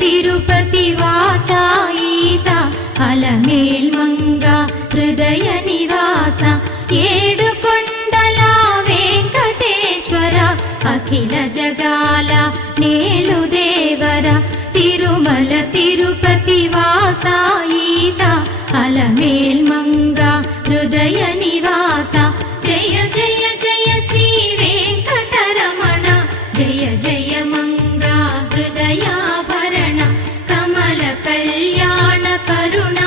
తిరుపతి వాస ఈస అలమేల్మంగ హృదయ నివాస ఏడు కొండల వెంకటేశ్వర అఖిల జగాల నేలు దేవర తిరుమల తిరుపతి వాస ఈస అలమేల్మంగ హృదయ నివాస జయ జయ జయ శ్రీ వెంకటరమణ జయ జయ మంగ హృదయాభరణ కమల కళ్యాణ కరుణ